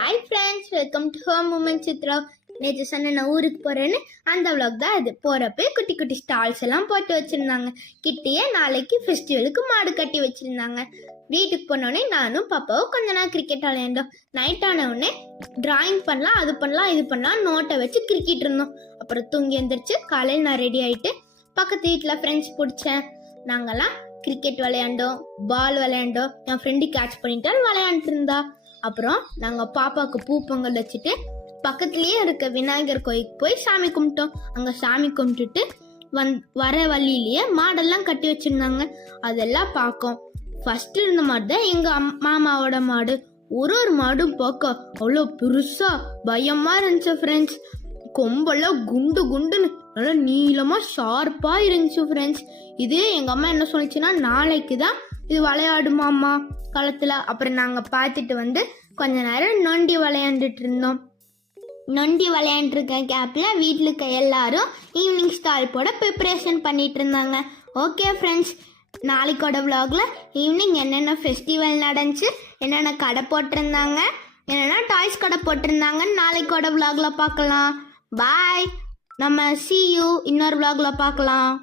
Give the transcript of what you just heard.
Hi friends, welcome to home moment Chitra. நேற்று சொன்ன நான் ஊருக்கு போகிறேன்னு அந்த விளாக் தான் அது. போகிறப்ப குட்டி குட்டி ஸ்டால்ஸ் எல்லாம் போட்டு வச்சுருந்தாங்க. கிட்டேயே நாளைக்கு ஃபெஸ்டிவலுக்கு மாடு கட்டி வச்சுருந்தாங்க. வீட்டுக்கு போனோடனே நானும் பாப்பாவும் கொஞ்ச நேரம் கிரிக்கெட் விளையாண்டோம். நைட் ஆனவுடனே டிராயிங் பண்ணலாம், அது பண்ணலாம், இது பண்ணலாம், நோட்டை வச்சு கிரிக்கெட் இருந்தோம். அப்புறம் தூங்கி எழுந்திரிச்சு காலையில் நான் ரெடி ஆகிட்டு பக்கத்து வீட்டில் ஃப்ரெண்ட்ஸ் பிடிச்சேன். நாங்கள்லாம் கிரிக்கெட் விளையாண்டோம், பால் விளையாண்டோம். என் ஃப்ரெண்டு கேட்ச் பண்ணிட்டாலும் விளையாண்டுட்டு இருந்தா. அப்புறம் நாங்கள் பாப்பாவுக்கு பூ பொங்கல் வச்சுட்டு பக்கத்துலேயே இருக்க விநாயகர் கோயிலுக்கு போய் சாமி கும்பிட்டோம். அங்கே சாமி கும்பிட்டுட்டு வர வழியிலேயே மாடெல்லாம் கட்டி வச்சுருந்தாங்க. அதெல்லாம் பார்க்கும். ஃபர்ஸ்ட் இருந்த மாடு தான் எங்கள் மாமாவோட மாடு. ஒரு மாடும் பார்க்க அவ்வளோ பெருசா பயமா இருந்துச்சு ஃப்ரெண்ட்ஸ். கொம்பெல்லாம் குண்டு குண்டுன்னு நல்லா நீளமாக ஷார்ப்பாக இருந்துச்சு ஃப்ரெண்ட்ஸ். இது எங்கள் அம்மா என்ன சொல்லிச்சுன்னா, நாளைக்கு தான் இது விளையாடுமாம்மா களத்தில். அப்புறம் நாங்கள் பார்த்துட்டு கொஞ்ச நேரம் நொண்டி விளையாண்டுட்டு இருந்தோம். நொண்டி விளையாண்டுருக்க கேப்பில் வீட்டில் இருக்க எல்லாரும் ஈவினிங் ஸ்டால் போட ப்ரிப்பரேஷன் பண்ணிட்டு இருந்தாங்க. ஓகே ஃப்ரெண்ட்ஸ், நாளைக்கோட விலாகில் ஈவினிங் என்னென்ன ஃபெஸ்டிவல் நடந்துச்சு, என்னென்ன கடை போட்டிருந்தாங்க, என்னென்ன டாய்ஸ் கடை போட்டிருந்தாங்கன்னு நாளைக்கோட விலாகில் பார்க்கலாம். பாய். நம்ம see you இன்னொரு விலாகில் பார்க்கலாம்.